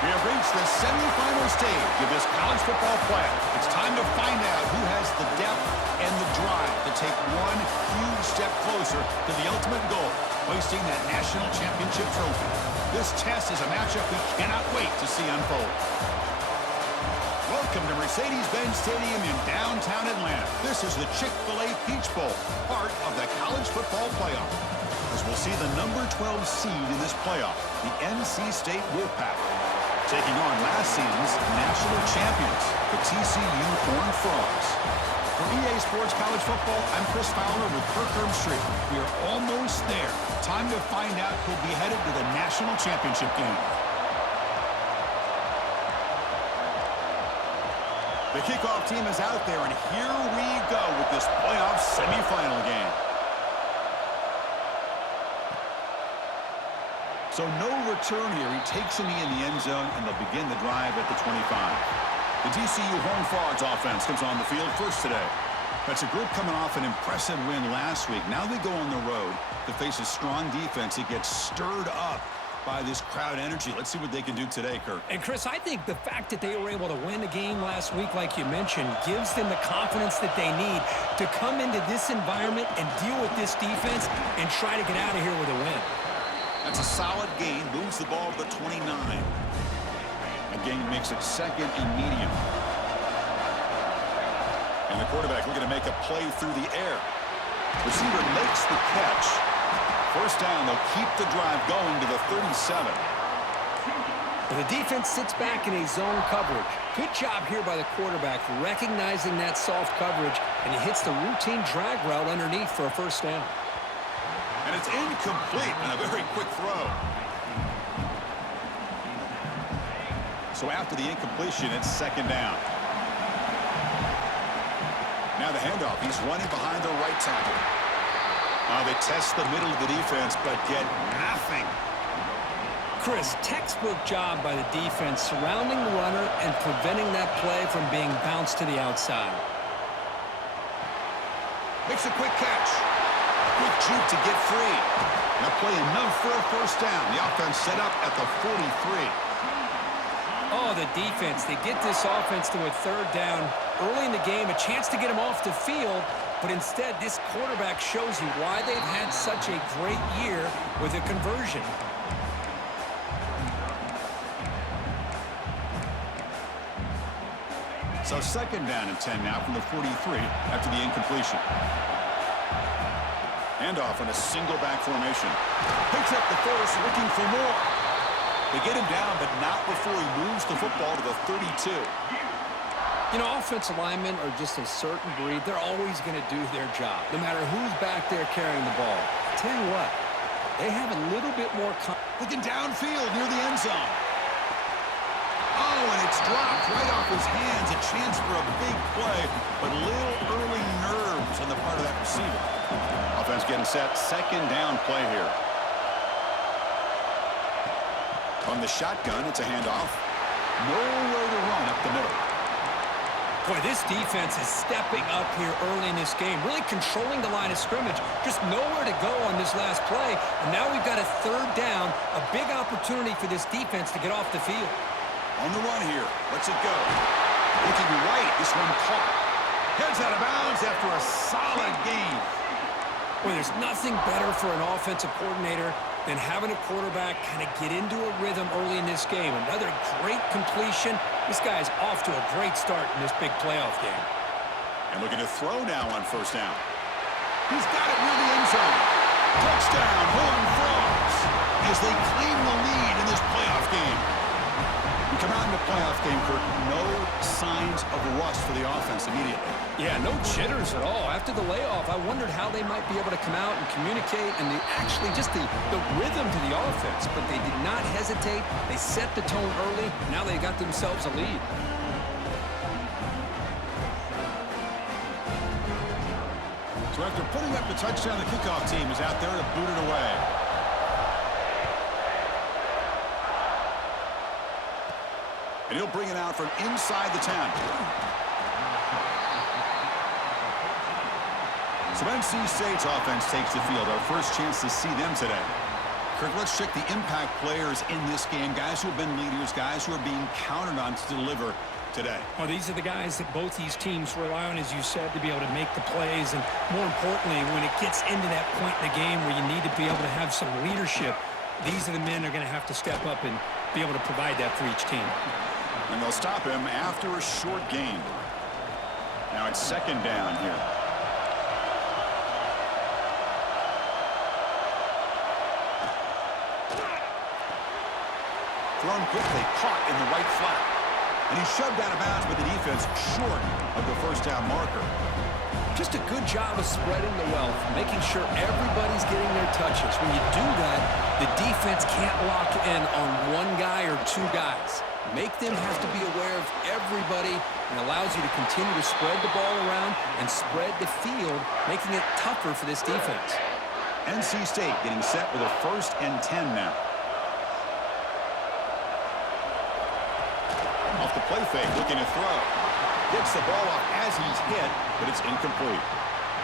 We have reached the semifinal stage of this college football playoff. It's time to find out who has the depth and the drive to take one huge step closer to the ultimate goal, hoisting that national championship trophy. This test is a matchup we cannot wait to see unfold. Welcome to Mercedes-Benz Stadium in downtown Atlanta. This is the Chick-fil-A Peach Bowl, part of the college football playoff. As we'll see the number 12 seed in this playoff, the NC State Wolfpack, taking on last season's national champions, the TCU Horned Frogs. For EA Sports College Football, I'm Chris Fowler with Kirk Street. We are almost there. Time to find out who'll be headed to the national championship game. The kickoff team is out there, and here we go with this playoff semifinal game. So no return here. He takes a knee in the end zone, and they'll begin the drive at the 25. The TCU Horned Frogs offense comes on the field first today. That's a group coming off an impressive win last week. Now they go on the road to face a strong defense. It gets stirred up by this crowd energy. Let's see what they can do today, Kirk. And, Chris, I think the fact that they were able to win the game last week, like you mentioned, gives them the confidence that they need to come into this environment and deal with this defense and try to get out of here with a win. That's a solid gain. Moves the ball to the 29. Again, makes it second and medium. And the quarterback looking to make a play through the air. Receiver makes the catch. First down, they'll keep the drive going to the 37. The defense sits back in a zone coverage. Good job here by the quarterback, recognizing that soft coverage, and he hits the routine drag route underneath for a first down. And it's incomplete and a very quick throw. So after the incompletion, it's second down. Now the handoff. He's running behind the right tackle. They test the middle of the defense, but get nothing. Chris, textbook job by the defense surrounding the runner and preventing that play from being bounced to the outside. Makes a quick catch. Quick juke to get free. And a play enough for a first down. The offense set up at the 43. Oh, the defense. They get this offense to a third down early in the game, a chance to get him off the field, but instead this quarterback shows you why they've had such a great year with a conversion. So second down and 10 now from the 43 after the incompletion. Handoff on a single back formation. Picks up the first, looking for more. They get him down, but not before he moves the football to the 32. You know, offensive linemen are just a certain breed. They're always going to do their job, no matter who's back there carrying the ball. I'll tell you what, they have a little bit more... Looking downfield near the end zone. Oh, and it's dropped right off his hands. A chance for a big play, but little early nerves on the part of that receiver. Offense getting set. Second down play here. From the shotgun, it's a handoff. Nowhere to run up the middle. Boy, this defense is stepping up here early in this game, really controlling the line of scrimmage. Just nowhere to go on this last play. And now we've got a third down, a big opportunity for this defense to get off the field. On the run here. Lets it go. Looking right. This one caught. Heads out of bounds after a solid gain. Well, there's nothing better for an offensive coordinator than having a quarterback kind of get into a rhythm early in this game. Another great completion. This guy's off to a great start in this big playoff game. And looking to throw now on first down. He's got it near the end zone. Touchdown, Horned Frogs, as they claim the lead in this playoff game. We come out in the playoff game, Kirk, no signs of rust for the offense immediately. Yeah, no jitters at all. After the layoff, I wondered how they might be able to come out and communicate and actually just the rhythm to the offense. But they did not hesitate. They set the tone early. Now they got themselves a lead. So after putting up the touchdown, the kickoff team is out there to boot it away. And he'll bring it out from inside the 10. So NC State's offense takes the field. Our first chance to see them today. Kirk, let's check the impact players in this game, guys who have been leaders, guys who are being counted on to deliver today. Well, these are the guys that both these teams rely on, as you said, to be able to make the plays. And more importantly, when it gets into that point in the game where you need to be able to have some leadership, these are the men that are going to have to step up and be able to provide that for each team. And they'll stop him after a short gain. Now it's second down here. Thrown quickly, caught in the right flat. And he's shoved out of bounds with the defense short of the first down marker. Just a good job of spreading the wealth, making sure everybody's getting their touches. When you do that, the defense can't lock in on one guy or two guys. Make them have to be aware of everybody, and allows you to continue to spread the ball around and spread the field, making it tougher for this defense. NC State getting set with a 1st and 10 now. Off the play fake, looking to throw. Gets the ball off as he's hit, but it's incomplete.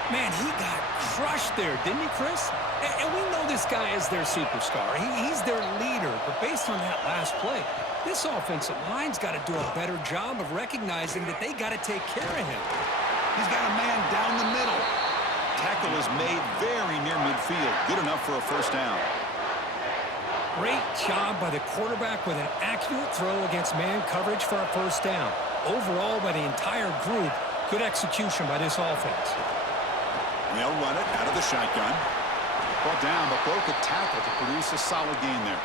Man, he got crushed there, didn't he, Chris? And we know this guy is their superstar. He's their leader. But based on that last play, this offensive line's got to do a better job of recognizing that they got to take care of him. He's got a man down the middle. Tackle is made very near midfield. Good enough for a first down. Great job by the quarterback with an accurate throw against man coverage for a first down. Overall, by the entire group, good execution by this offense. And they'll run it out of the shotgun. Brought down, but broke a tackle to produce a solid gain there.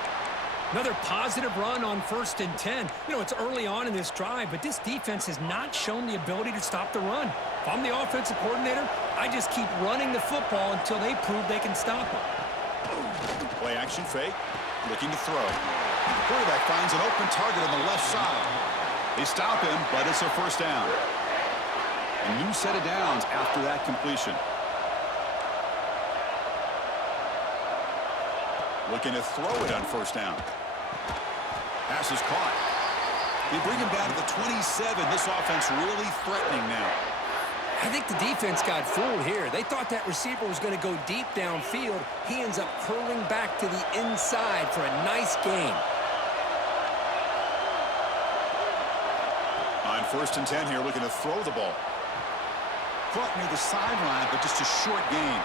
Another positive run on 1st and 10. You know, it's early on in this drive, but this defense has not shown the ability to stop the run. If I'm the offensive coordinator, I just keep running the football until they prove they can stop it. Play action fake. Looking to throw. The quarterback finds an open target on the left side. They stop him, but it's a first down. A new set of downs after that completion. Looking to throw it on first down. Pass is caught. They bring him down to the 27. This offense really threatening now. I think the defense got fooled here. They thought that receiver was going to go deep downfield. He ends up curling back to the inside for a nice gain. On 1st and 10 here, looking to throw the ball. Caught near the sideline, but just a short gain.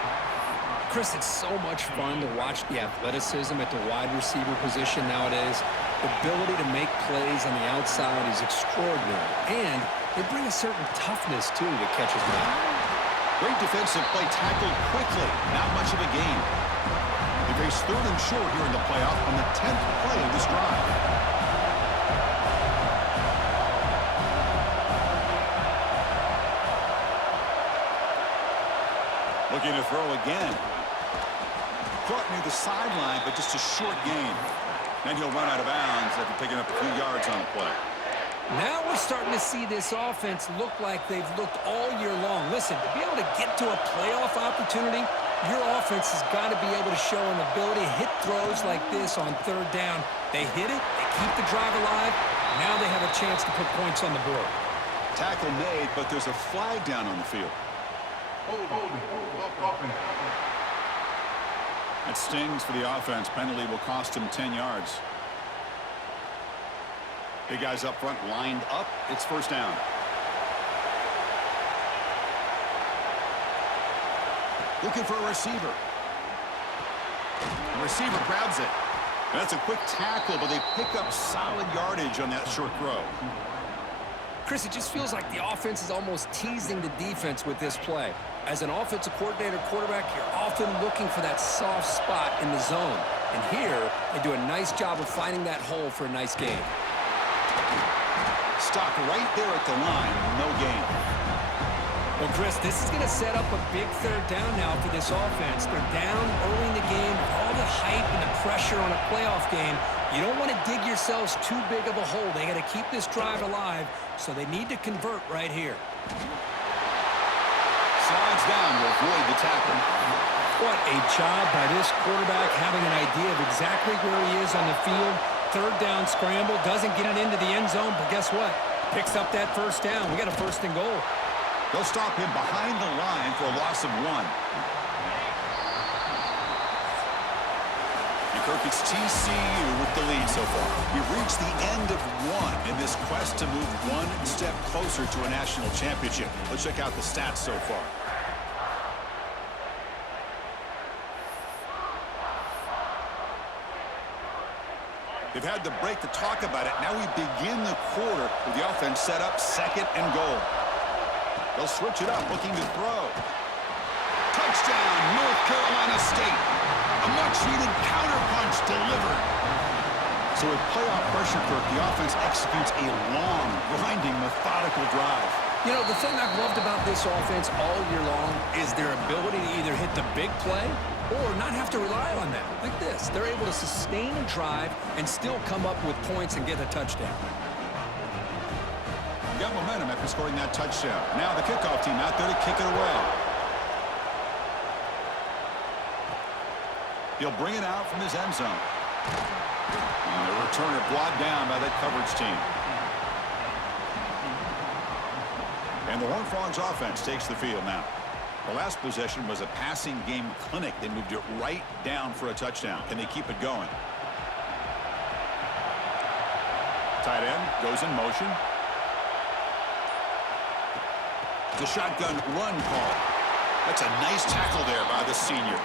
Chris, it's so much fun to watch the athleticism at the wide receiver position nowadays. The ability to make plays on the outside is extraordinary. And they bring a certain toughness, too, that catches me. Great defensive play, tackled quickly. Not much of a gain. They face 3rd and short here in the playoff on the 10th play of this drive. Looking to throw again. Caught near the sideline, but just a short gain. Then he'll run out of bounds after picking up a few yards on the play. Now we're starting to see this offense look like they've looked all year long. Listen, to be able to get to a playoff opportunity, your offense has got to be able to show an ability to hit throws like this on 3rd down. They hit it, they keep the drive alive. Now they have a chance to put points on the board. Tackle made, but there's a flag down on the field. That stings for the offense. Penalty will cost him 10 yards. Big guys up front lined up. It's first down. Looking for a receiver. The receiver grabs it. That's a quick tackle, but they pick up solid yardage on that short throw. Chris, it just feels like the offense is almost teasing the defense with this play. As an offensive coordinator quarterback, you're often looking for that soft spot in the zone. And here, they do a nice job of finding that hole for a nice gain. Stopped right there at the line. No gain. Well, Chris, this is going to set up a big 3rd down now for this offense. They're down early in the game with all the hype and the pressure on a playoff game. You don't want to dig yourselves too big of a hole. They got to keep this drive alive, so they need to convert right here. Slides down to avoid the tackle. What a job by this quarterback having an idea of exactly where he is on the field. 3rd down scramble, doesn't get it into the end zone, but guess what? Picks up that first down. We got a 1st and goal. They'll stop him behind the line for a loss of 1. Kirk, it's TCU with the lead so far. We've reached the end of one in this quest to move one step closer to a national championship. Let's check out the stats so far. They've had the break to talk about it. Now we begin the quarter with the offense set up 2nd and goal. They'll switch it up, looking to throw. Touchdown, North Carolina State. A much-needed counterpunch delivered. So with playoff pressure, Kirk, the offense executes a long, grinding, methodical drive. You know, the thing I've loved about this offense all year long is their ability to either hit the big play or not have to rely on that. Like this. They're able to sustain a drive and still come up with points and get a touchdown. Got momentum after scoring that touchdown. Now the kickoff team out there to kick it away. He'll bring it out from his end zone. And the returner brought down by that coverage team. And the Horned Frogs offense takes the field now. The last possession was a passing game clinic. They moved it right down for a touchdown. Can they keep it going? Tight end goes in motion. The shotgun run call. That's a nice tackle there by the senior.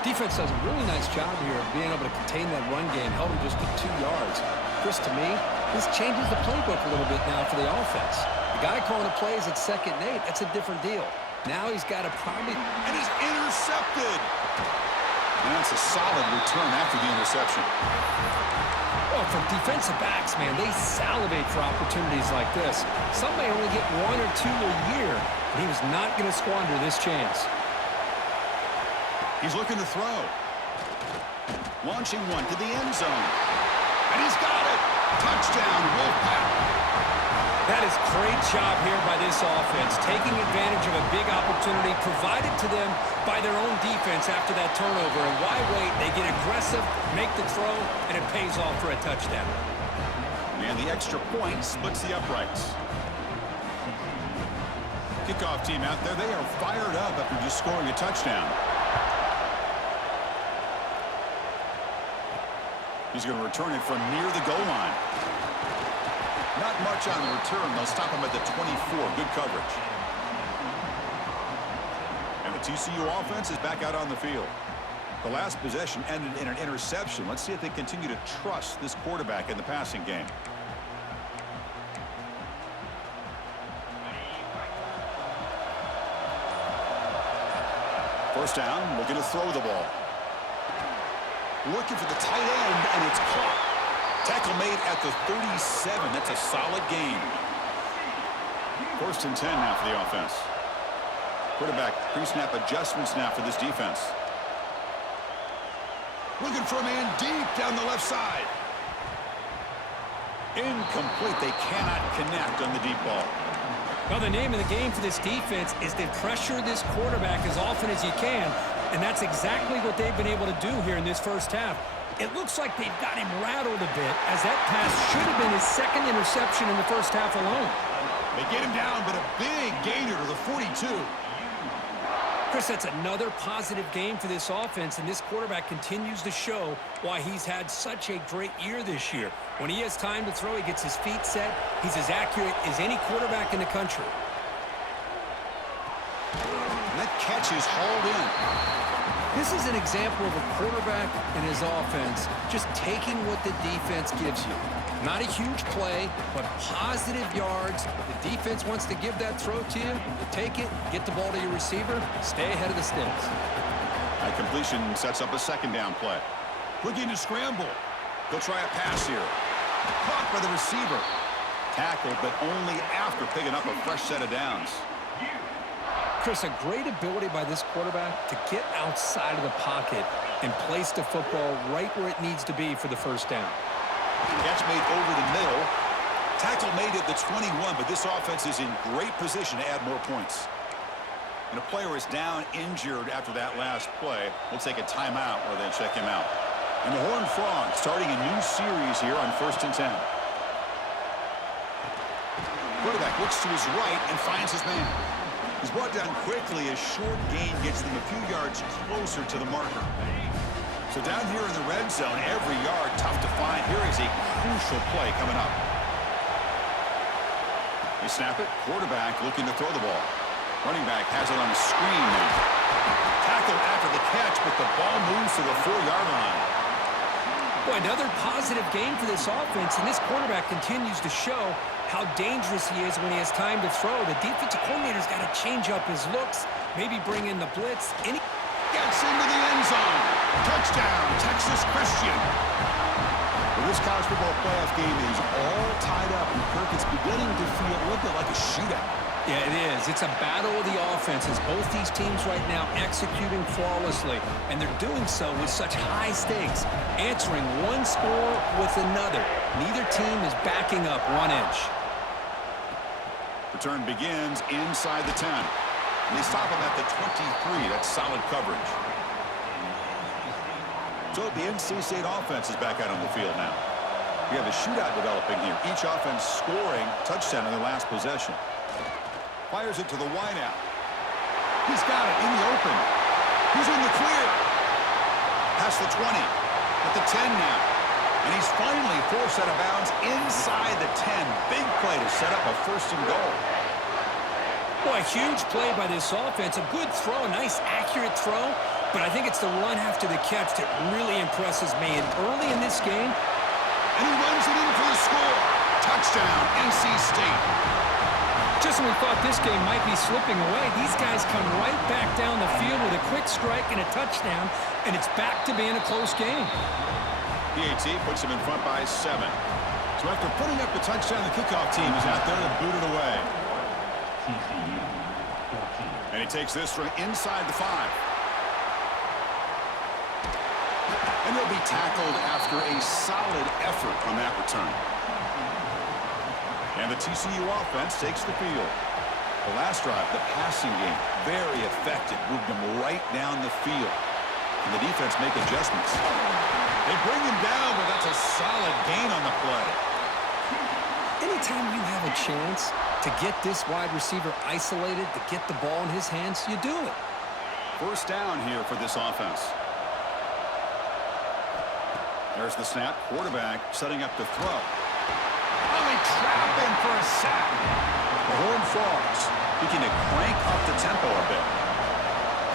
Defense does a really nice job here of being able to contain that run game, held him just to 2 yards. Chris, to me, this changes the playbook a little bit now for the offense. The guy calling the plays at 2nd and 8, that's a different deal. Now he's got to probably... And he's intercepted. And that's a solid return after the interception. Well, for defensive backs, man, they salivate for opportunities like this. Some may only get 1 or 2 a year, and he was not going to squander this chance. He's looking to throw. Launching one to the end zone. And he's got it. Touchdown, Wolfpack. That is great job here by this offense, taking advantage of a big opportunity provided to them by their own defense after that turnover. And why wait? They get aggressive, make the throw, and it pays off for a touchdown. And the extra point splits the uprights. Kickoff team out there, they are fired up after just scoring a touchdown. He's going to return it from near the goal line. Not much on the return. They'll stop him at the 24. Good coverage. And the TCU offense is back out on the field. The last possession ended in an interception. Let's see if they continue to trust this quarterback in the passing game. First down, looking to throw the ball. Looking for the tight end, and it's caught. Tackle made at the 37. That's a solid gain. 1st and 10 now for the offense. Quarterback pre-snap adjustments now for this defense. Looking for a man deep down the left side. Incomplete. They cannot connect on the deep ball. Well, the name of the game for this defense is to pressure this quarterback as often as you can. And that's exactly what they've been able to do here in this first half. It looks like they've got him rattled a bit, as that pass should have been his 2nd interception in the first half alone. They get him down, but a big gainer to the 42. Chris, that's another positive game for this offense, and this quarterback continues to show why he's had such a great year this year. When he has time to throw, he gets his feet set. He's as accurate as any quarterback in the country. And that catch is hauled in. This is an example of a quarterback and his offense just taking what the defense gives you. Not a huge play, but positive yards. The defense wants to give that throw to you. You take it, get the ball to your receiver, stay ahead of the sticks. That completion sets up a 2nd down play. Looking to scramble. He'll try a pass here. Caught by the receiver. Tackled, but only after picking up a fresh set of downs. Chris, a great ability by this quarterback to get outside of the pocket and place the football right where it needs to be for the first down. Catch made over the middle. Tackle made at the 21, but this offense is in great position to add more points. And a player is down injured after that last play. We'll take a timeout where they check him out. And the Horned Frogs starting a new series here on 1st and 10. Quarterback looks to his right and finds his man. He's brought down quickly. A short gain gets them a few yards closer to the marker. So down here in the red zone, every yard tough to find. Here is a crucial play coming up. They snap it. Quarterback looking to throw the ball. Running back has it on a screen now. Tackled after the catch, but the ball moves to the 4-yard line. Boy, another positive game for this offense, and this quarterback continues to show how dangerous he is when he has time to throw. The defensive coordinator's got to change up his looks, maybe bring in the blitz. Gets into the end zone. Touchdown, Texas Christian. Well, this college football playoff game is all tied up, and Kirk, it's beginning to feel a little bit like a shootout. Yeah, it is. It's a battle of the offenses. Both these teams right now executing flawlessly, and they're doing so with such high stakes, answering one score with another. Neither team is backing up 1 inch. Return begins inside the 10. And they stop him at the 23. That's solid coverage. So the NC State offense is back out on the field now. We have a shootout developing here. Each offense scoring touchdown in their last possession. Fires it to the wideout. He's got it in the open. He's in the clear. Past the 20. At the 10 now. And he's finally forced out of bounds inside the 10. Big play to set up a 1st and goal. Boy, huge play by this offense. A good throw, a nice accurate throw. But I think it's the run after the catch that really impresses me. And early in this game, and he runs it in for the score. Touchdown, NC State. Just when we thought this game might be slipping away, these guys come right back down the field with a quick strike and a touchdown, and it's back to being a close game. PAT puts him in front by 7. So after putting up the touchdown, the kickoff team is out there to boot it away. TCU 14. And he takes this from inside the 5. And he'll be tackled after a solid effort on that return. And the TCU offense takes the field. The last drive, the passing game, very effective. Moved him right down the field. And the defense make adjustments. They bring him down, but that's a solid gain on the play. Anytime you have a chance to get this wide receiver isolated, to get the ball in his hands, you do it. 1st down here for this offense. There's the snap. Quarterback setting up to throw. Oh, they trap him for a sack. The Horned Frogs looking to crank up the tempo a bit.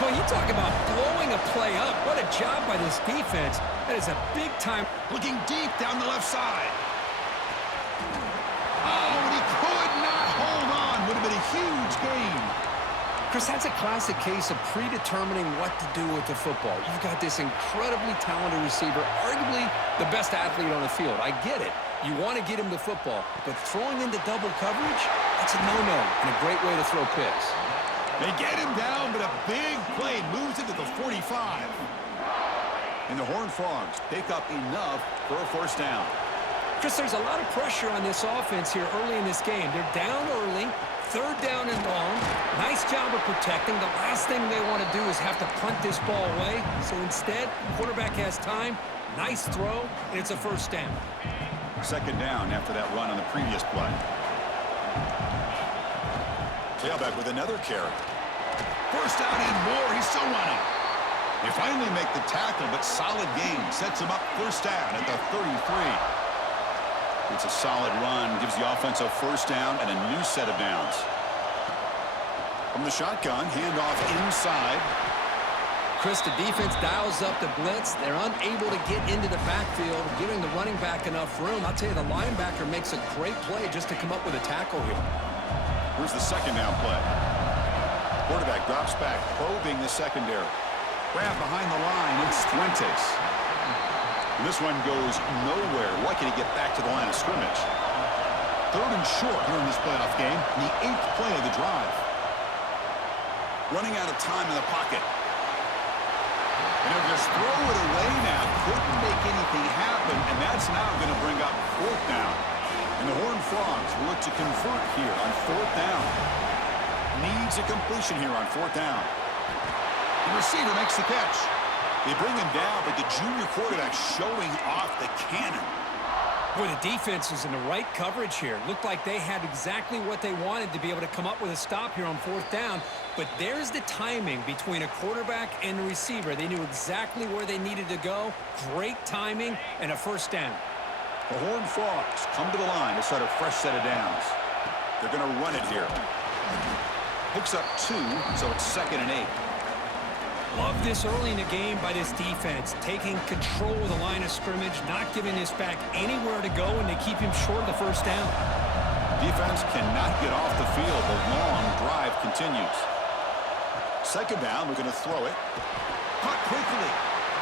Boy, you talk about blowing a play up. What a job by this defense. That is a big time. Looking deep down the left side. Oh, and he could not hold on. Would have been a huge gain. Chris, that's a classic case of predetermining what to do with the football. You've got this incredibly talented receiver, arguably the best athlete on the field. I get it. You want to get him the football, but throwing into double coverage, that's a no-no and a great way to throw picks. They get him down, but a big play moves it to the 45. And the Horned Frogs pick up enough for a 1st down. Chris, there's a lot of pressure on this offense here early in this game. They're down early, 3rd down and long. Nice job of protecting. The last thing they want to do is have to punt this ball away. So instead, quarterback has time, nice throw, and it's a 1st down. 2nd down after that run on the previous play. Tailback with another carry. 1st down and more. He's still running. They finally make the tackle, but solid gain. Sets him up 1st down at the 33. It's a solid run. Gives the offense a 1st down and a new set of downs. From the shotgun, handoff inside. Chris, the defense dials up the blitz. They're unable to get into the backfield, giving the running back enough room. I'll tell you, the linebacker makes a great play just to come up with a tackle here. Here's the 2nd down play. Quarterback drops back, probing the secondary. Grab behind the line, it's Fuentes. And this one goes nowhere. Lucky to get back to the line of scrimmage. 3rd and short here in this playoff game. The 8th play of the drive. Running out of time in the pocket. And they'll just throw it away now. Couldn't make anything happen. And that's now going to bring up 4th down. And the Horned Frogs will look to convert here on 4th down. Needs a completion here on 4th down. The receiver makes the catch. They bring him down, but the junior quarterback showing off the cannon. Boy, the defense is in the right coverage here. Looked like they had exactly what they wanted to be able to come up with a stop here on 4th down. But there's the timing between a quarterback and the receiver. They knew exactly where they needed to go. Great timing and a 1st down. The Horned Frogs come to the line to start a fresh set of downs. They're going to run it here. Picks up 2, so it's 2nd and 8. Love this early in the game by this defense, taking control of the line of scrimmage, not giving this back anywhere to go, and they keep him short of the 1st down. Defense cannot get off the field. The long drive continues. 2nd down, we're going to throw it. Caught quickly.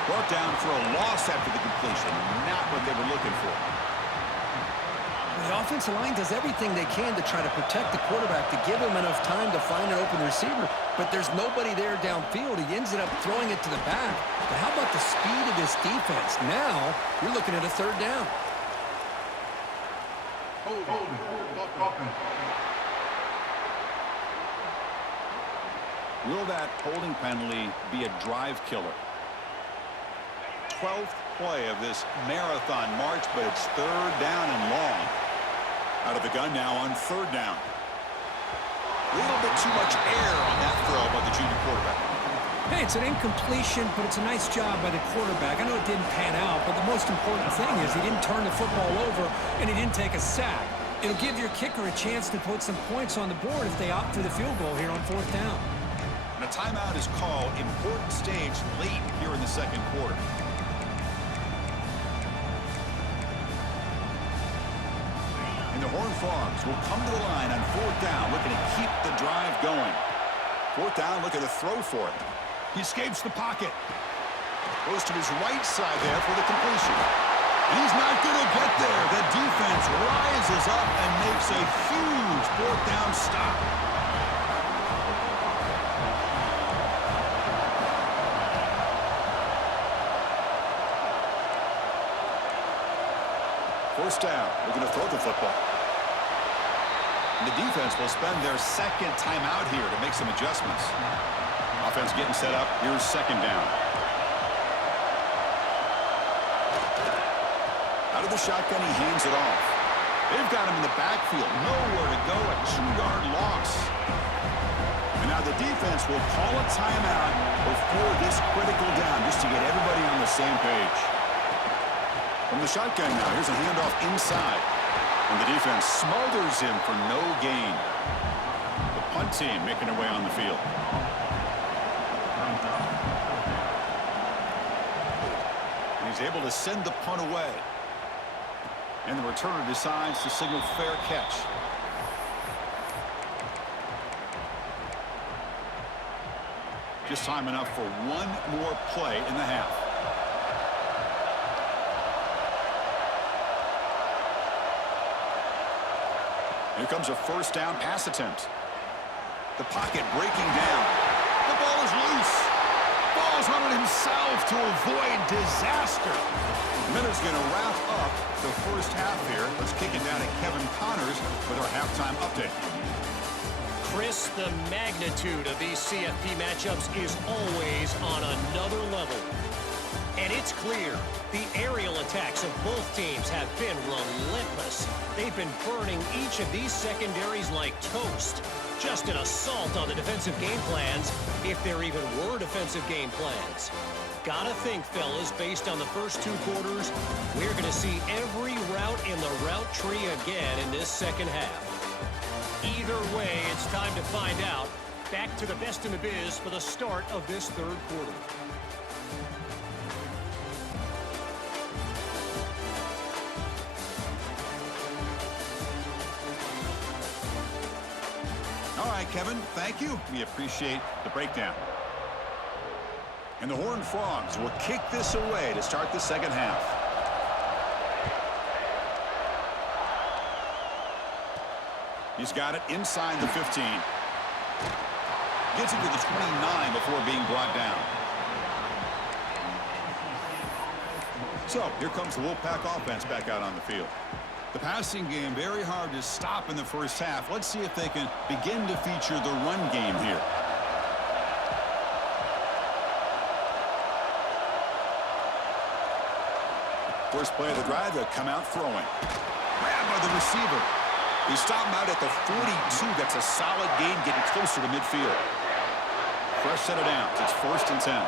Brought down for a loss after the completion. Not what they were looking for. The offensive line does everything they can to try to protect the quarterback, to give him enough time to find an open receiver, but there's nobody there downfield. He ends up throwing it to the back. But how about the speed of this defense? Now, you're looking at a 3rd down. Will that holding penalty be a drive killer? 12th play of this marathon march, but it's 3rd down and long. Out of the gun now on 3rd down. A little bit too much air on that throw by the junior quarterback. Hey, it's an incompletion, but it's a nice job by the quarterback. I know it didn't pan out, but the most important thing is he didn't turn the football over and he didn't take a sack. It'll give your kicker a chance to put some points on the board if they opt for the field goal here on 4th down. And a timeout is called. Important stage late here in the 2nd quarter. The Horned Frogs will come to the line on 4th down, looking to keep the drive going. 4th down, looking to throw for it. He escapes the pocket. Goes to his right side there for the completion. He's not going to get there. The defense rises up and makes a huge 4th down stop. First down, we're going to throw the football. And the defense will spend their 2nd timeout here to make some adjustments. Offense getting set up. Here's 2nd down. Out of the shotgun, he hands it off. They've got him in the backfield. Nowhere to go. A 2-yard loss. And now the defense will call a timeout before this critical down, just to get everybody on the same page. From the shotgun now, here's a handoff inside. And the defense smothers him for no gain. The punt team making their way on the field. And he's able to send the punt away. And the returner decides to signal fair catch. Just time enough for one more play in the half. Here comes a 1st down pass attempt. The pocket breaking down. The ball is loose. Falls on it himself to avoid disaster. Miller's going to wrap up the 1st half here. Let's kick it down to Kevin Connors with our halftime update. Chris, the magnitude of these CFP matchups is always on another level. And it's clear, the aerial attacks of both teams have been relentless. They've been burning each of these secondaries like toast. Just an assault on the defensive game plans, if there even were defensive game plans. Gotta think, fellas, based on the first 2 quarters, we're going to see every route in the route tree again in this 2nd half. Either way, it's time to find out. Back to the best in the biz for the start of this 3rd quarter. All right, Kevin, thank you. We appreciate the breakdown. And the Horned Frogs will kick this away to start the 2nd half. He's got it inside the 15. Gets it to the 29 before being brought down. So, here comes the Wolfpack offense back out on the field. The passing game very hard to stop in the 1st half. Let's see if they can begin to feature the run game here. First play of the drive, they'll come out throwing. Grabbed by the receiver. He stopped him out at the 42. That's a solid gain, getting closer to midfield. Fresh set of downs. It's 1st and 10.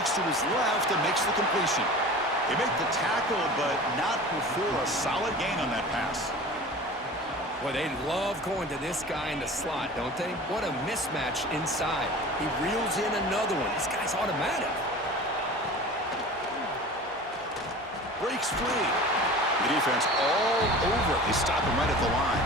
Looks to his left and makes the completion. They make the tackle, but not before a solid gain on that pass. Well, they love going to this guy in the slot, don't they? What a mismatch inside. He reels in another one. This guy's automatic. Breaks free. The defense all over it. They stop him right at the line.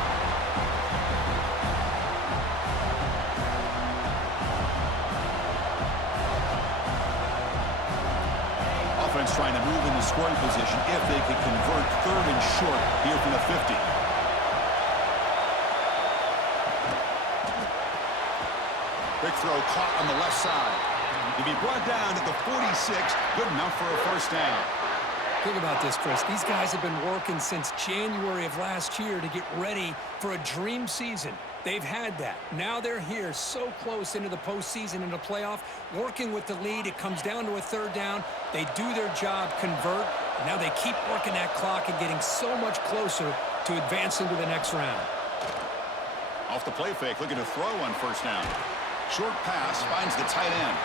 Offense trying to move into scoring position if they can convert 3rd and short here from the 50. Big throw caught on the left side. To be brought down at the 46, good enough for a 1st down. Think about this, Chris. These guys have been working since January of last year to get ready for a dream season. They've had that. Now they're here so close into the postseason and the playoff, working with the lead. It comes down to a 3rd down. They do their job, convert. And now they keep working that clock and getting so much closer to advancing to the next round. Off the play fake, looking to throw on 1st down. Short pass finds the tight end.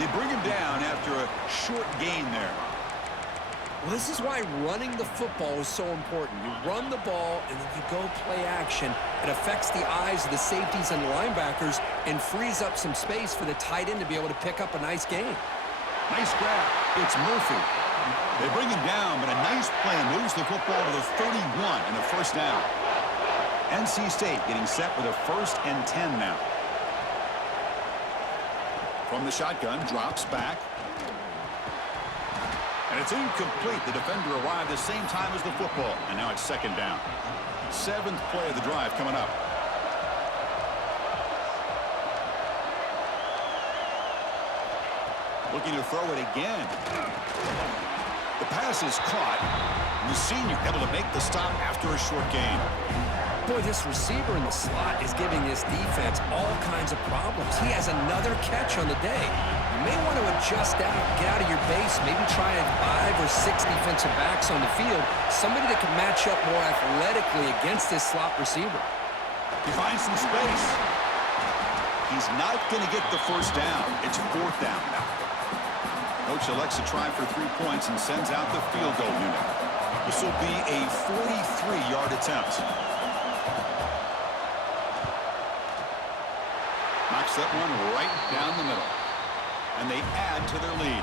They bring him down after a short gain there. Well, this is why running the football is so important. You run the ball, and then you go play action. It affects the eyes of the safeties and the linebackers and frees up some space for the tight end to be able to pick up a nice gain. Nice grab. It's Murphy. They bring him down, but a nice play moves the football to the 31 and a 1st down. NC State getting set with a 1st and 10 now. From the shotgun, drops back. And it's incomplete. The defender arrived the same time as the football. And now it's 2nd down. 7th play of the drive coming up. Looking to throw it again. The pass is caught. And the senior able to make the stop after a short gain. Boy, this receiver in the slot is giving this defense all kinds of problems. He has another catch on the day. You may want to adjust out, get out of your base, maybe try 5 or 6 defensive backs on the field, somebody that can match up more athletically against this slot receiver. He finds some space. He's not going to get the 1st down. It's 4th down now. Coach elects to try for 3 points and sends out the field goal unit. This will be a 43-yard attempt. Knocks that one right down the middle. And they add to their lead.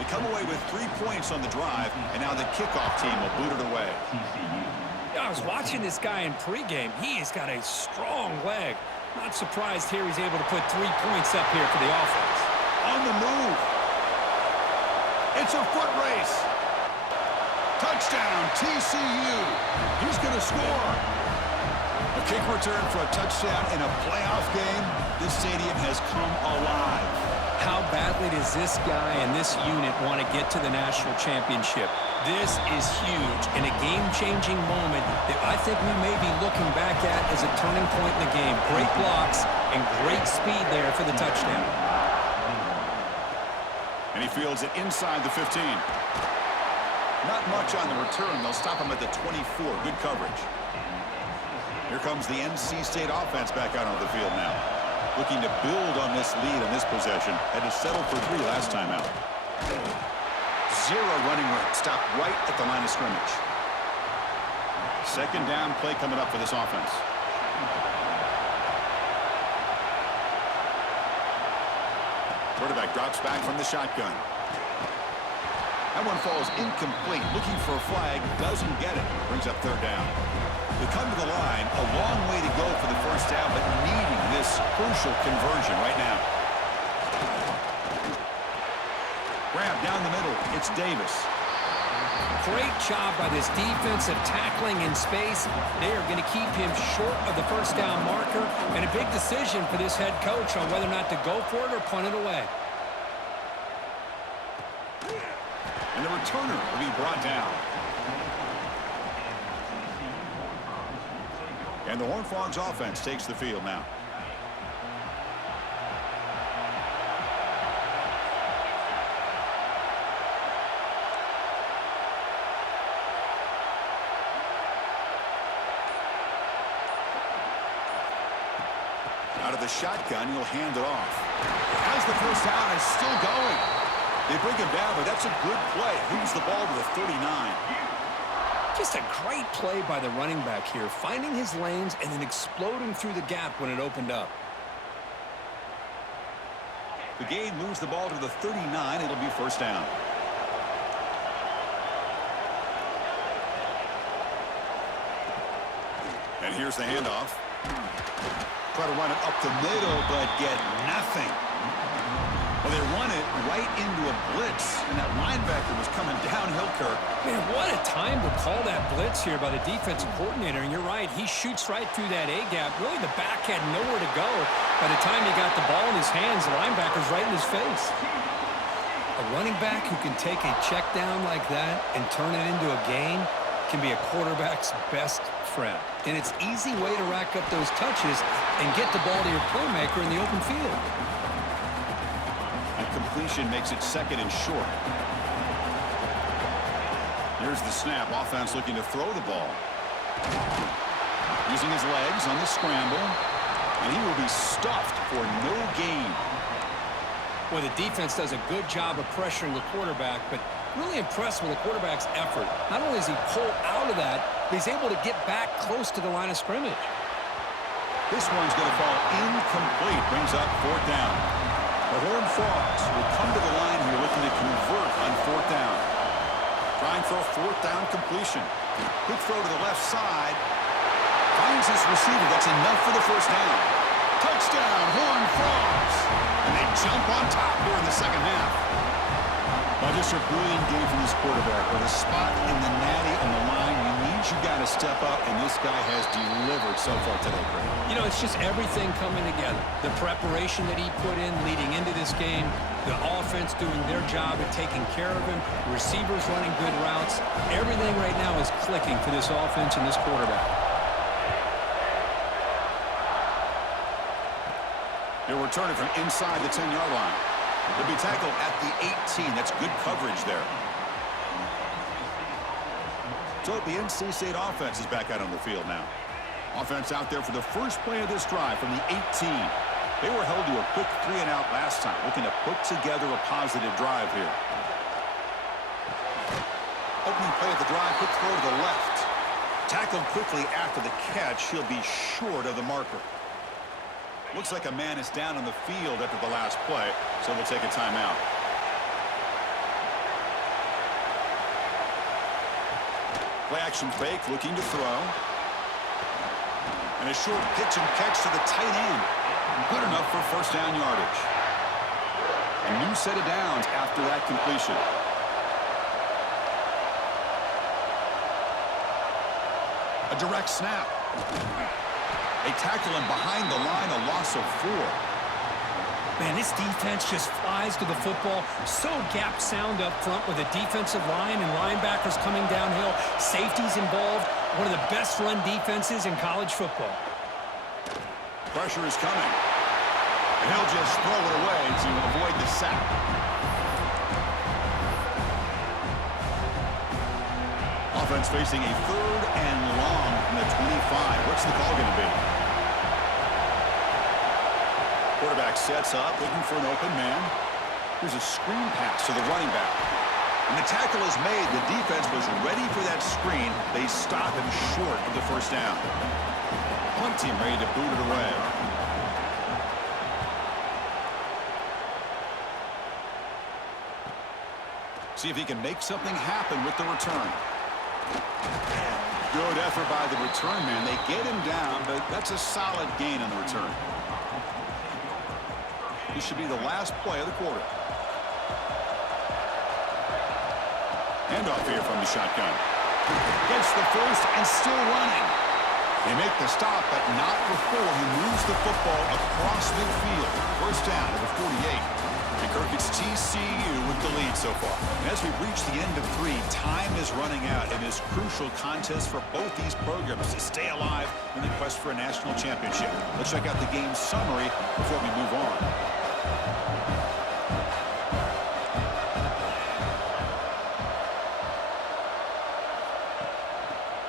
They come away with 3 points on the drive, and now the kickoff team will boot it away. I was watching this guy in pregame. He has got a strong leg. Not surprised here he's able to put 3 points up here for the offense. On the move. It's a foot race. Touchdown, TCU. He's going to score. A kick return for a touchdown in a playoff game. This stadium has come alive. How badly does this guy and this unit want to get to the national championship? This is huge and a game-changing moment that I think we may be looking back at as a turning point in the game. Great blocks and great speed there for the touchdown. And he fields it inside the 15. Not much on the return. They'll stop him at the 24. Good coverage. Here comes the NC State offense back out on the field now. Looking to build on this lead on this possession. Had to settle for 3 last time out. 0 running room. Stopped right at the line of scrimmage. 2nd down play coming up for this offense. Quarterback drops back from the shotgun. That one falls incomplete. Looking for a flag. Doesn't get it. Brings up 3rd down. They come to the line, a long way to go for the 1st down, but needing this crucial conversion right now. Grab down the middle. It's Davis. Great job by this defensive tackling in space. They are going to keep him short of the 1st down marker, and a big decision for this head coach on whether or not to go for it or punt it away. And the returner will be brought down. And the Horned Frogs offense takes the field now. the shotgun. He'll hand it off. Has the first down and still going. They bring him down, but that's a good play. Moves the ball to the 39. Just a great play by the running back here, finding his lanes and then exploding through the gap when it opened up. The gain moves the ball to the 39. It'll be first down. And here's the handoff. Try to run it up the middle, but get nothing. Well, they run it right into a blitz, and that linebacker was coming downhill, Kirk. Man, what a time to call that blitz here by the defensive coordinator. And you're right, he shoots right through that A-gap. Really, the back had nowhere to go. By the time he got the ball in his hands, the linebacker's right in his face. A running back who can take a check down like that and turn it into a gain can be a quarterback's best friend. And it's an easy way to rack up those touches and get the ball to your playmaker in the open field. A completion makes it second and short. Here's the snap. Offense looking to throw the ball. Using his legs on the scramble. And he will be stuffed for no gain. Well, the defense does a good job of pressuring the quarterback, but really impressed with the quarterback's effort. Not only does he pull out of that, but he's able to get back close to the line of scrimmage. This one's going to fall incomplete. Brings up fourth down. The Horned Frogs will come to the line here looking to convert on fourth down. Trying for a fourth down completion. Quick throw to the left side. Finds his receiver. That's enough for the first down. Touchdown, Horned Frogs. And they jump on top here in the second half. Well, just a brilliant game from this quarterback. With a spot in the natty on the line, you got to step up, and this guy has delivered so far today, Craig. You know, it's just everything coming together. The preparation that he put in leading into this game, the offense doing their job at taking care of him, receivers running good routes. Everything right now is clicking for this offense and this quarterback. He'll return it from inside the 10-yard line. He'll be tackled at the 18. That's good coverage there. So the NC State offense is back out on the field now. Offense out there for the first play of this drive from the 18. They were held to a quick 3-and-out last time, looking to put together a positive drive here. Opening play of the drive, quick throw to the left. Tackled quickly after the catch. He'll be short of the marker. Looks like a man is down on the field after the last play, so we'll take a timeout. Play action fake, looking to throw. And a short pitch and catch to the tight end. Good enough for first down yardage. A new set of downs after that completion. A direct snap. They tackle him behind the line, a loss of 4. Man, this defense just flies to the football. So gap sound up front with a defensive line and linebackers coming downhill. Safeties involved. One of the best run defenses in college football. Pressure is coming. And he'll just throw it away to avoid the sack. Offense facing a 3rd and long from the 25. What's the call going to be? Quarterback sets up, looking for an open man. Here's a screen pass to the running back. When the tackle is made, the defense was ready for that screen. They stop him short of the first down. Punt team ready to boot it away. See if he can make something happen with the return. Good effort by the return man. They get him down, but that's a solid gain on the return. This should be the last play of the quarter. Handoff here from the shotgun. Gets the first and still running. They make the stop, but not before he moves the football across midfield. First down at the 48. And Kirk, it's TCU with the lead so far. And as we reach the end of 3, time is running out in this crucial contest for both these programs to stay alive in the quest for a national championship. Let's check out the game summary before we move on.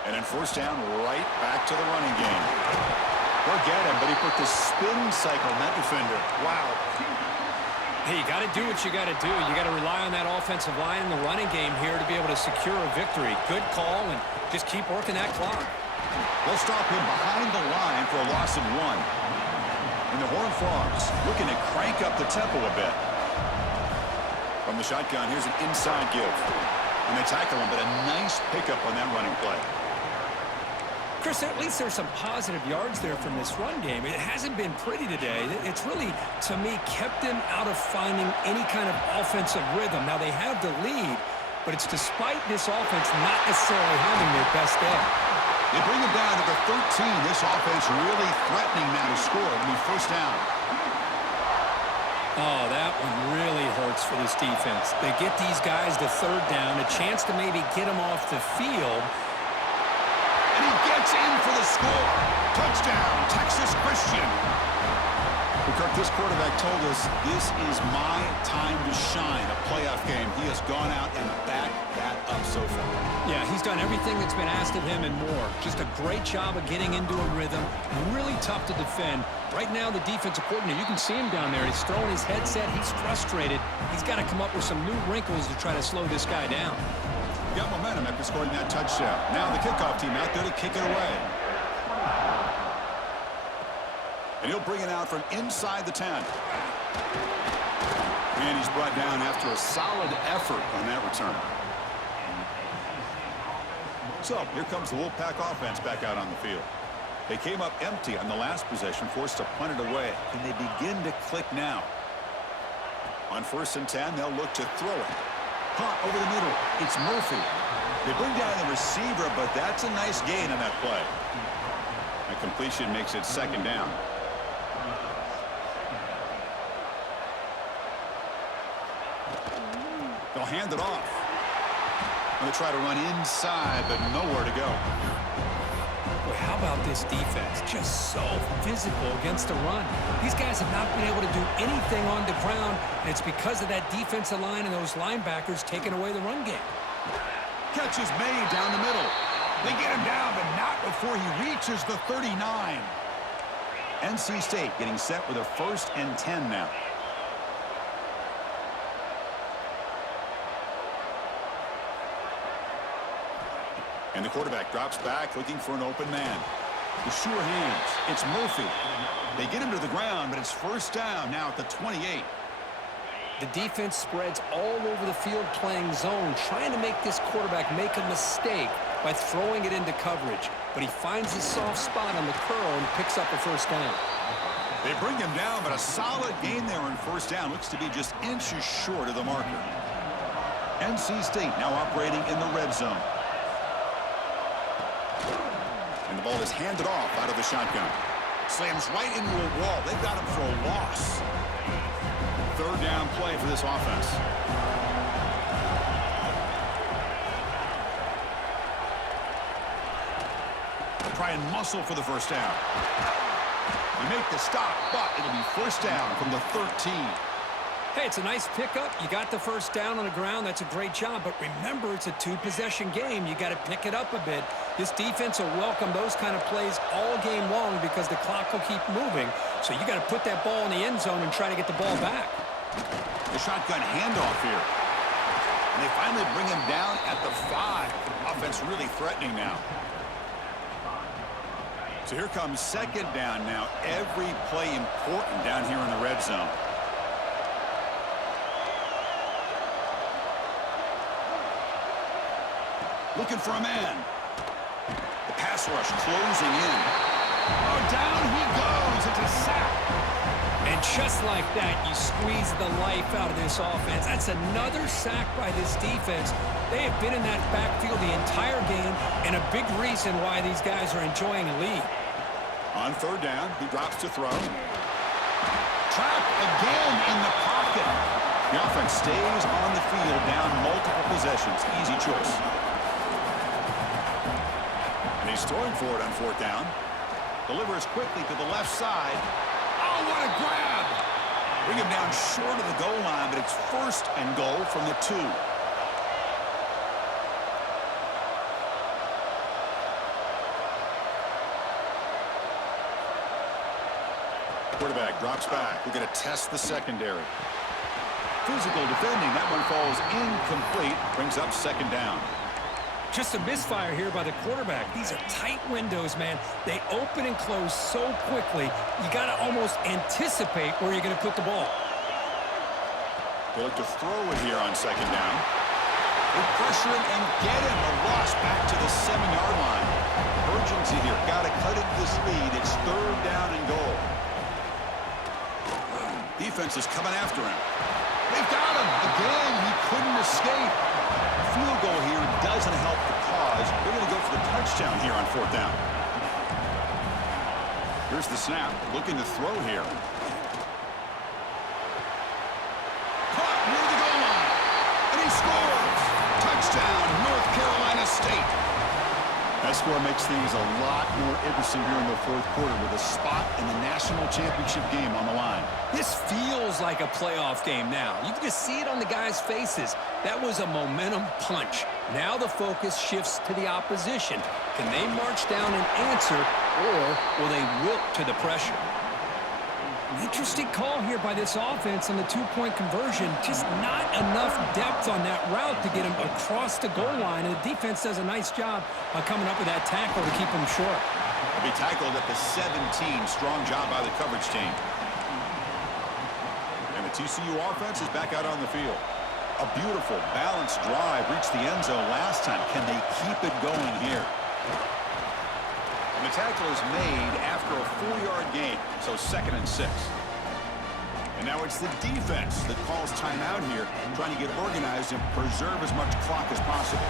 And then first down, right back to the running game. Look at him, but he put the spin cycle on that defender. Wow. Hey, you got to do what you got to do. You got to rely on that offensive line and the running game here to be able to secure a victory. Good call, and just keep working that clock. They'll stop him behind the line for a loss of 1. And the Horned Frogs looking to crank up the tempo a bit. From the shotgun, here's an inside give. And they tackle him, but a nice pickup on that running play. Chris, at least there's some positive yards there from this run game. It hasn't been pretty today. It's really, to me, kept them out of finding any kind of offensive rhythm. Now, they have the lead, but it's despite this offense not necessarily having their best day. They bring him down to the 13. This offense really threatening now to score. It'll be first down. Oh, that one really hurts for this defense. They get these guys to third down, a chance to maybe get them off the field. And he gets in for the score. Touchdown, Texas Christian. Kirk, this quarterback told us this is my time to shine, a playoff game. He has gone out and backed that up so far. Yeah, he's done everything that's been asked of him and more. Just a great job of getting into a rhythm. Really tough to defend. Right now, the defensive coordinator, you can see him down there. He's throwing his headset. He's frustrated. He's got to come up with some new wrinkles to try to slow this guy down. Got momentum after scoring that touchdown. Now the kickoff team out there to kick it away. And he'll bring it out from inside the 10. And he's brought down after a solid effort on that return. So here comes the Wolfpack offense back out on the field. They came up empty on the last possession, forced to punt it away. And they begin to click now. On 1st and 10, they'll look to throw it. Punt over the middle. It's Murphy. They bring down the receiver, but that's a nice gain on that play. A completion makes it 2nd down. They'll hand it off. Going to try to run inside, but nowhere to go. Boy, how about this defense? Just so physical against the run. These guys have not been able to do anything on the ground, and it's because of that defensive line and those linebackers taking away the run game. Catch is made down the middle. They get him down, but not before he reaches the 39. NC State getting set with a 1st and 10 now. And the quarterback drops back looking for an open man. The sure hands. It's Murphy. They get him to the ground, but it's 1st down now at the 28. The defense spreads all over the field playing zone, trying to make this quarterback make a mistake by throwing it into coverage. But he finds a soft spot on the curl and picks up a 1st down. They bring him down, but a solid gain there on 1st down. Looks to be just inches short of the marker. NC State now operating in the red zone. And the ball is handed off out of the shotgun. Slams right into a wall. They've got him for a loss. 3rd down play for this offense. Try and muscle for the 1st down. You make the stop, but it'll be 1st down from the 13. Hey, it's a nice pickup. You got the 1st down on the ground. That's a great job. But remember, it's a 2-possession game. You got to pick it up a bit. This defense will welcome those kind of plays all game long because the clock will keep moving. So you got to put that ball in the end zone and try to get the ball back. The shotgun handoff here. And they finally bring him down at the 5. Offense really threatening now. So here comes 2nd down now. Every play important down here in the red zone. Looking for a man. The pass rush closing in. Oh, down he goes. It's a sack. And just like that, you squeeze the life out of this offense. That's another sack by this defense. They have been in that backfield the entire game, and a big reason why these guys are enjoying a lead. On 3rd down, he drops to throw. Trapped again in the pocket. The offense stays on the field down multiple possessions. Easy choice. And he's throwing for it on 4th down. Delivers quickly to the left side. Oh, what a grab! Bring him down short of the goal line, but it's 1st and goal from the 2. Drops back. We're going to test the secondary. Physical defending. That one falls incomplete. Brings up second down. Just a misfire here by the quarterback. These are tight windows, man. They open and close so quickly, you got to almost anticipate where you're going to put the ball. They look to throw it here on second down. They pressure him and get him. A loss back to the 7-yard line. Urgency here. Got to cut it this lead. It's third down and goal. Defense is coming after him. They've got him. Again, he couldn't escape. Field goal here doesn't help the cause. They're going to go for the touchdown here on fourth down. Here's the snap. Looking to throw here. Caught near the goal line. And he scores. Touchdown, North Carolina State. That score makes things a lot more interesting here in the fourth quarter with a spot in the national championship game on the line. This feels like a playoff game now. You can just see it on the guys' faces. That was a momentum punch. Now the focus shifts to the opposition. Can they march down and answer, or will they wilt to the pressure? Interesting call here by this offense on the two-point conversion. Just not enough depth on that route to get him across the goal line. And the defense does a nice job coming up with that tackle to keep him short. He'll be tackled at the 17. Strong job by the coverage team. And the TCU offense is back out on the field. A beautiful, balanced drive reached the end zone last time. Can they keep it going here? And the tackle is made after a 4-yard gain, so 2nd and 6. And now it's the defense that calls timeout here, trying to get organized and preserve as much clock as possible.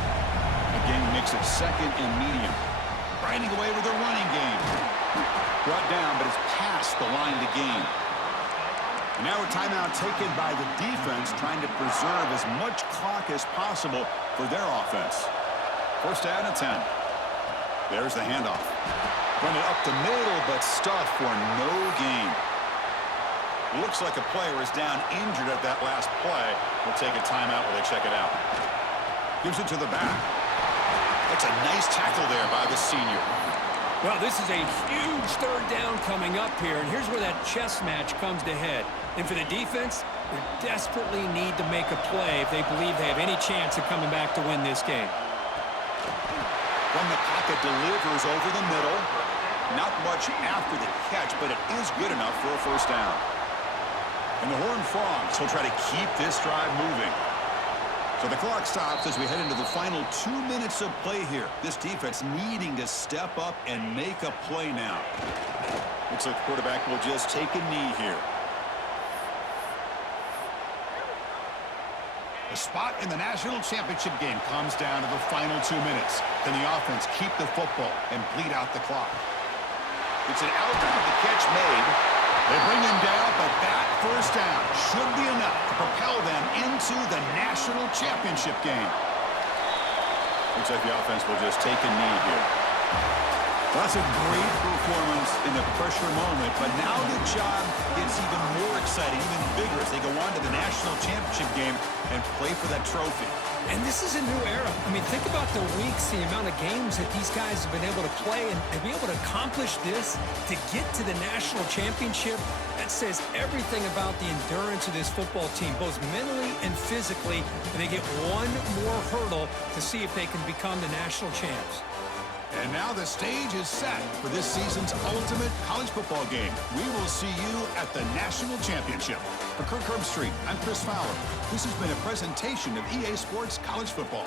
Again, makes it 2nd and medium. Grinding away with a running game. Brought down, but it's past the line to gain. And now a timeout taken by the defense, trying to preserve as much clock as possible for their offense. First down and 10. There's the handoff. Run it up the middle, but stuffed for no gain. Looks like a player is down injured at that last play. We'll take a timeout while they check it out. Gives it to the back. That's a nice tackle there by the senior. Well, this is a huge third down coming up here, and here's where that chess match comes to head. And for the defense, they desperately need to make a play if they believe they have any chance of coming back to win this game. From the pocket, delivers over the middle. Not much after the catch, but it is good enough for a first down. And the Horned Frogs will try to keep this drive moving. So the clock stops as we head into the final 2 minutes of play here. This defense needing to step up and make a play now. Looks like the quarterback will just take a knee here. The spot in the national championship game comes down to the final 2 minutes. Can the offense keep the football and bleed out the clock? It's an out with the catch made. They bring him down, but that first down should be enough to propel them into the national championship game. Looks like the offense will just take a knee here. That's a great performance in the pressure moment, but now the job gets even more exciting, even bigger as they go on to the national championship game and play for that trophy. And this is a new era. I mean, think about the weeks, the amount of games that these guys have been able to play, and to be able to accomplish this, to get to the national championship, that says everything about the endurance of this football team, both mentally and physically, and they get one more hurdle to see if they can become the national champs. And now the stage is set for this season's ultimate college football game. We will see you at the national championship. For Kirk Herbstreit, I'm Chris Fowler. This has been a presentation of EA Sports College Football.